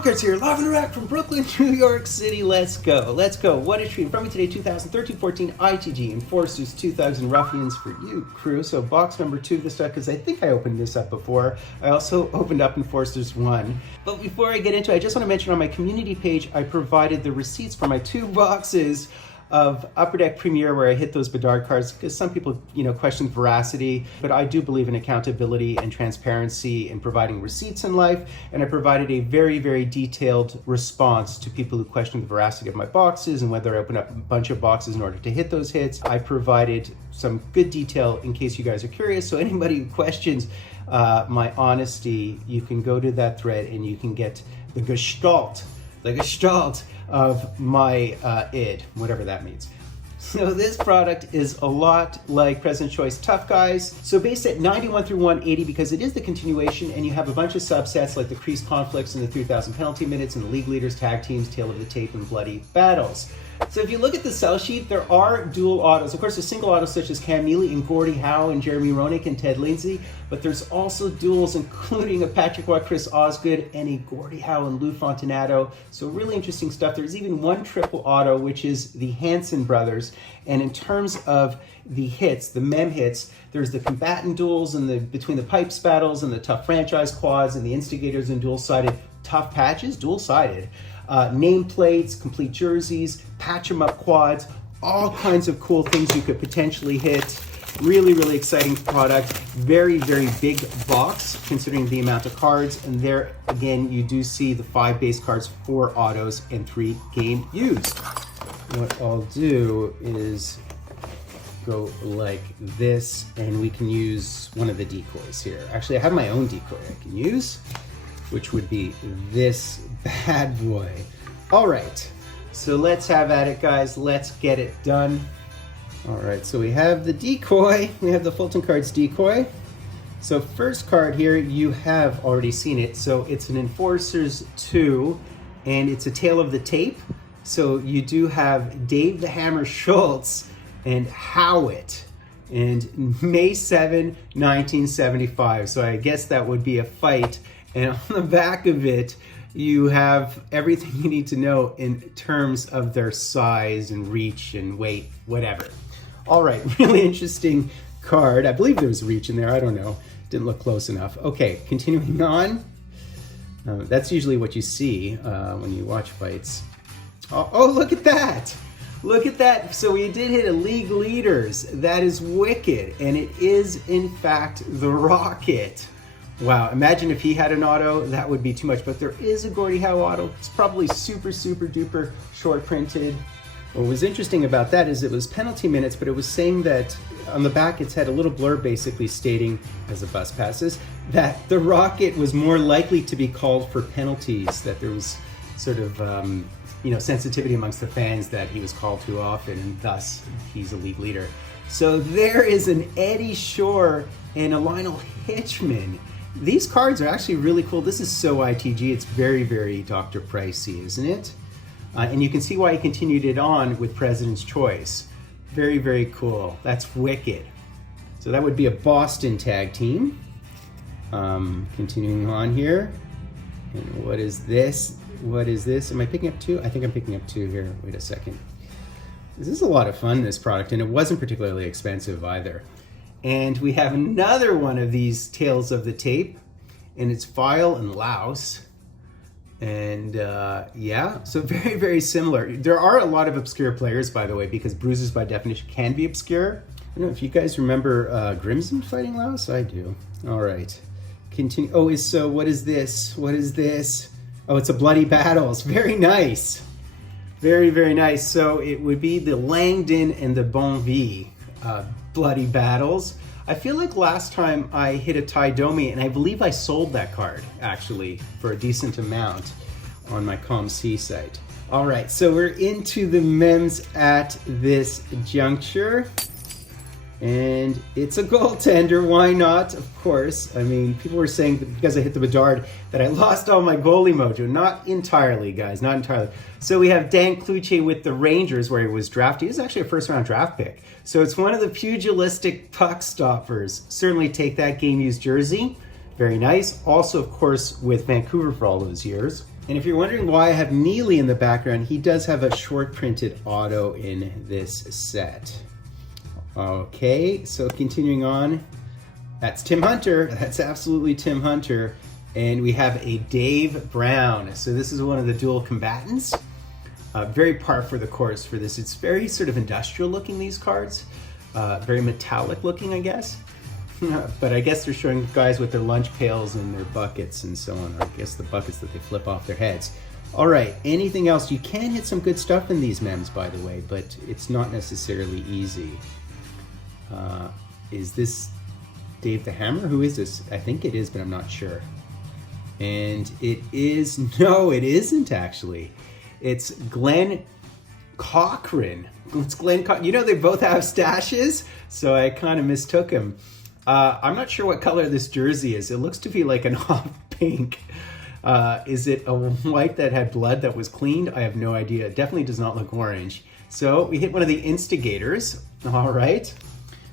Fultoncards here, live and direct from Brooklyn, New York City. Let's go, let's go. What is treated from me today? 2013-14 ITG Enforcers 2000 Ruffians for you, crew. So box number 2 of this stuff, because I think I opened this up before. I also opened up Enforcers 1. But before I get into it, I just want to mention on my community page, I provided the receipts for my 2 boxes of Upper Deck Premier, where I hit those Bedard cards, because some people, question veracity, but I do believe in accountability and transparency in providing receipts in life, and I provided a very, very detailed response to people who question the veracity of my boxes and whether I open up a bunch of boxes in order to hit those hits. I provided some good detail in case you guys are curious, so anybody who questions my honesty, you can go to that thread and you can get the gestalt of my id, whatever that means. So this product is a lot like President's Choice Tough Guys. So based at 91 through 180, because it is the continuation, and you have a bunch of subsets like the Crease Conflicts and the 3,000 Penalty Minutes and the League Leaders, Tag Teams, Tale of the Tape, and Bloody Battles. So if you look at the sell sheet, there are dual autos. Of course, there's single autos such as Cam Neely and Gordie Howe and Jeremy Roenick and Ted Lindsay, but there's also duals including a Patrick Watt, Chris Osgood, and a Gordie Howe and Lou Fontinato. So really interesting stuff. There's even one triple auto, which is the Hanson brothers. And in terms of the hits, the mem hits, there's the combatant duels and the between the pipes battles and the tough franchise quads and the instigators and dual-sided tough patches, dual-sided. Nameplates, complete jerseys, patch 'em up quads, all kinds of cool things you could potentially hit. Really, really exciting product. Very, very big box considering the amount of cards. And there, again, you do see the 5 base cards, 4 autos, and 3 game used. What I'll do is go like this, and we can use one of the decoys here. Actually, I have my own decoy I can use, which would be this bad boy. All right, so let's have at it, guys. Let's get it done. All right, so we have the decoy. We have the Fultoncards decoy. So first card here, you have already seen it. So it's an Enforcers 2, and it's a Tale of the Tape. So you do have Dave the Hammer Schultz and Howitt, and May 7, 1975. So I guess that would be a fight. And on the back of it, you have everything you need to know in terms of their size and reach and weight, whatever. All right, really interesting card. I believe there was reach in there. I don't know. Didn't look close enough. Okay, continuing on. That's usually what you see when you watch fights. Oh, look at that. Look at that. So we did hit a League Leaders. That is wicked. And it is, in fact, the Rocket. Wow, imagine if he had an auto, that would be too much. But there is a Gordie Howe auto. It's probably super, super duper short printed. What was interesting about that is it was penalty minutes, but it was saying that on the back it's had a little blurb basically stating, as the bus passes, that the Rocket was more likely to be called for penalties, that there was sort of sensitivity amongst the fans that he was called too often, and thus he's a league leader. So there is an Eddie Shore and a Lionel Hitchman. These cards are actually really cool. This is so ITG. It's very, very Dr. Pricey, isn't it? And you can see why he continued it on with President's Choice. Very, very cool. That's wicked. So that would be a Boston tag team. Continuing on here. And what is this? What is this? Am I picking up 2? I think I'm picking up 2 here. Wait a second. This is a lot of fun, this product, and it wasn't particularly expensive either. And we have another one of these Tales of the Tape, and it's File and Louse. And yeah, so very, very similar. There are a lot of obscure players, by the way, because bruises by definition can be obscure. I don't know if you guys remember Grimson fighting Louse. I do. All right, continue. Oh, so what is this? What is this? Oh, it's a Bloody Battles. Very nice. Very, very nice. So it would be the Langdon and the Bonvie Bloody Battles. I feel like last time I hit a Ty Domi, and I believe I sold that card actually for a decent amount on my COMC site. All right, so we're into the mems at this juncture. And it's a goaltender, why not? Of course. I mean, people were saying that because I hit the Bedard that I lost all my goalie mojo. Not entirely, guys, not entirely. So we have Dan Cloutier with the Rangers where he was drafted. He was actually a first-round draft pick. So it's one of the pugilistic puck stoppers. Certainly take that game-used jersey. Very nice. Also, of course, with Vancouver for all those years. And if you're wondering why I have Neely in the background, he does have a short printed auto in this set. Okay, so continuing on, that's Tim Hunter. That's absolutely Tim Hunter. And we have a Dave Brown. So this is one of the dual combatants. Very par for the course for this. It's very sort of industrial looking, these cards. Very metallic looking, I guess. But I guess they're showing guys with their lunch pails and their buckets and so on. Or I guess the buckets that they flip off their heads. All right, anything else? You can hit some good stuff in these mems, by the way, but it's not necessarily easy. Is this Dave the Hammer? Who is this? I think it is, but I'm not sure. And it is, no, it isn't actually. It's Glenn Cochran. It's Glenn Cochran. You know, they both have stashes, so I kind of mistook him. I'm not sure what color this jersey is. It looks to be like an off pink. Is it a white that had blood that was cleaned? I have no idea. It definitely does not look orange. So we hit one of the instigators. All right.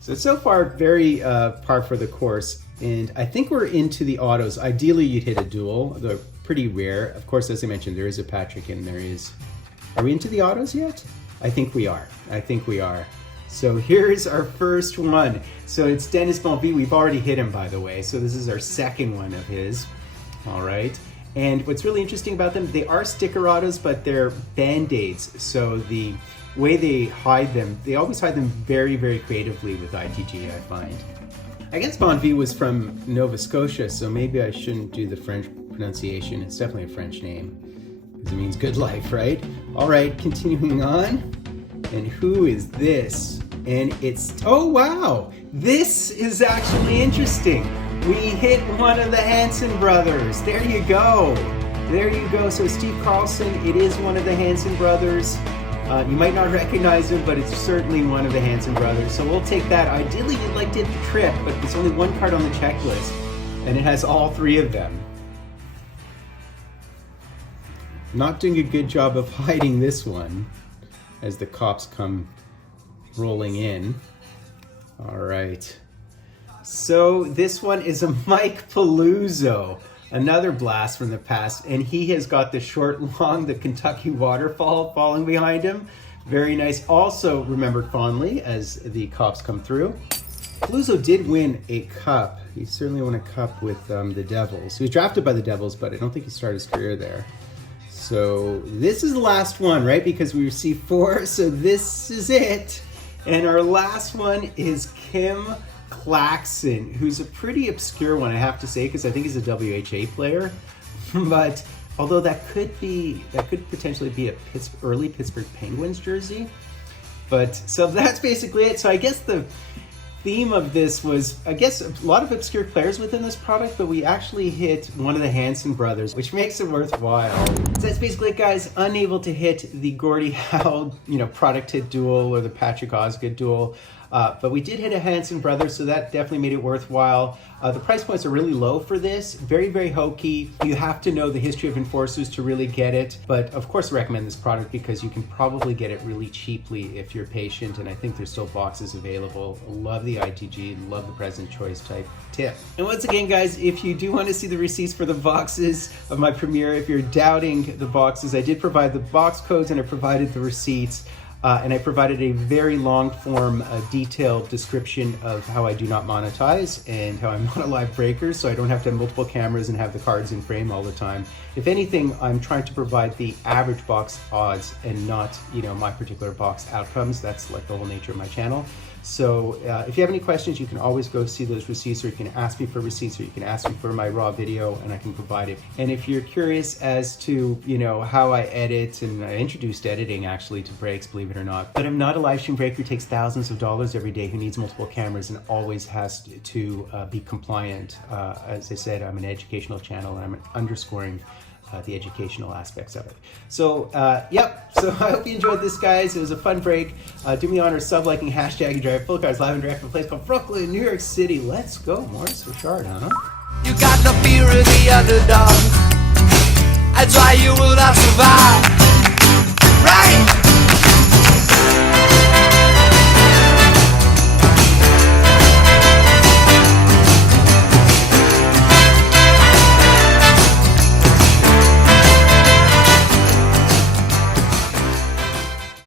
So far, very par for the course. And I think we're into the autos. Ideally, you'd hit a duel. They're pretty rare. Of course, as I mentioned, there is a Patrick and there is... Are we into the autos yet? I think we are. I think we are. So here's our first one. So it's Dennis Bonvie. We've already hit him, by the way. So this is our second one of his. All right. And what's really interesting about them, they are sticker autos, but they're Band-Aids. So the way they hide them, they always hide them very, very creatively with ITG, I find. I guess Bonvie was from Nova Scotia, so maybe I shouldn't do the French pronunciation. It's definitely a French name, because it means good life, right? All right, continuing on. And who is this? And it's, oh wow, this is actually interesting. We hit one of the Hanson brothers. There you go. There you go. So Steve Carlson, it is one of the Hanson brothers. You might not recognize him, but it's certainly one of the Hanson brothers. So we'll take that. Ideally, you'd like to hit the trip, but there's only one card on the checklist, and it has all three of them. Not doing a good job of hiding this one as the cops come rolling in. All right. So this one is a Mike Paluzzo, another blast from the past, and he has got the short long, the Kentucky waterfall falling behind him. Very nice. Also remembered fondly as the cops come through. Paluzzo did win a cup. He certainly won a cup with the Devils. He was drafted by the Devils, but I don't think he started his career there. So this is the last one, right? Because we received 4, so this is it. And our last one is Kim Claxon, who's a pretty obscure one, I have to say, because I think he's a WHA player. But although that could potentially be a early Pittsburgh Penguins jersey. But so that's basically it. So I guess the theme of this was, I guess, a lot of obscure players within this product, but we actually hit one of the Hanson brothers, which makes it worthwhile. So that's basically it, guys. Unable to hit the Gordie Howe, product hit duel or the Patrick Osgood duel. But we did hit a Hanson brother, so that definitely made it worthwhile. The price points are really low for this. Very, very hokey. You have to know the history of Enforcers to really get it. But of course, I recommend this product because you can probably get it really cheaply if you're patient. And I think there's still boxes available. Love the ITG, love the present choice type tip. And once again, guys, if you do want to see the receipts for the boxes of my premiere, if you're doubting the boxes, I did provide the box codes and I provided the receipts. And I provided a very long form, detailed description of how I do not monetize and how I'm not a live breaker, so I don't have to have multiple cameras and have the cards in frame all the time. If anything, I'm trying to provide the average box odds and not, my particular box outcomes. That's like the whole nature of my channel. So if you have any questions, you can always go see those receipts, or you can ask me for receipts, or you can ask me for my raw video and I can provide it. And if you're curious as to, how I edit, and I introduced editing actually to breaks, believe it or not, but I'm not a live stream breaker who takes thousands of dollars every day, who needs multiple cameras and always has to be compliant. As I said, I'm an educational channel and I'm underscoring the educational aspects of it. So, yep. So I hope you enjoyed this, guys. It was a fun break. Do me the honor of sub-liking, hashtag drive Fultoncards live and direct from a place called Brooklyn, New York City. Let's go, Morris Richard, huh? You got no fear of the underdog. That's why you will not survive.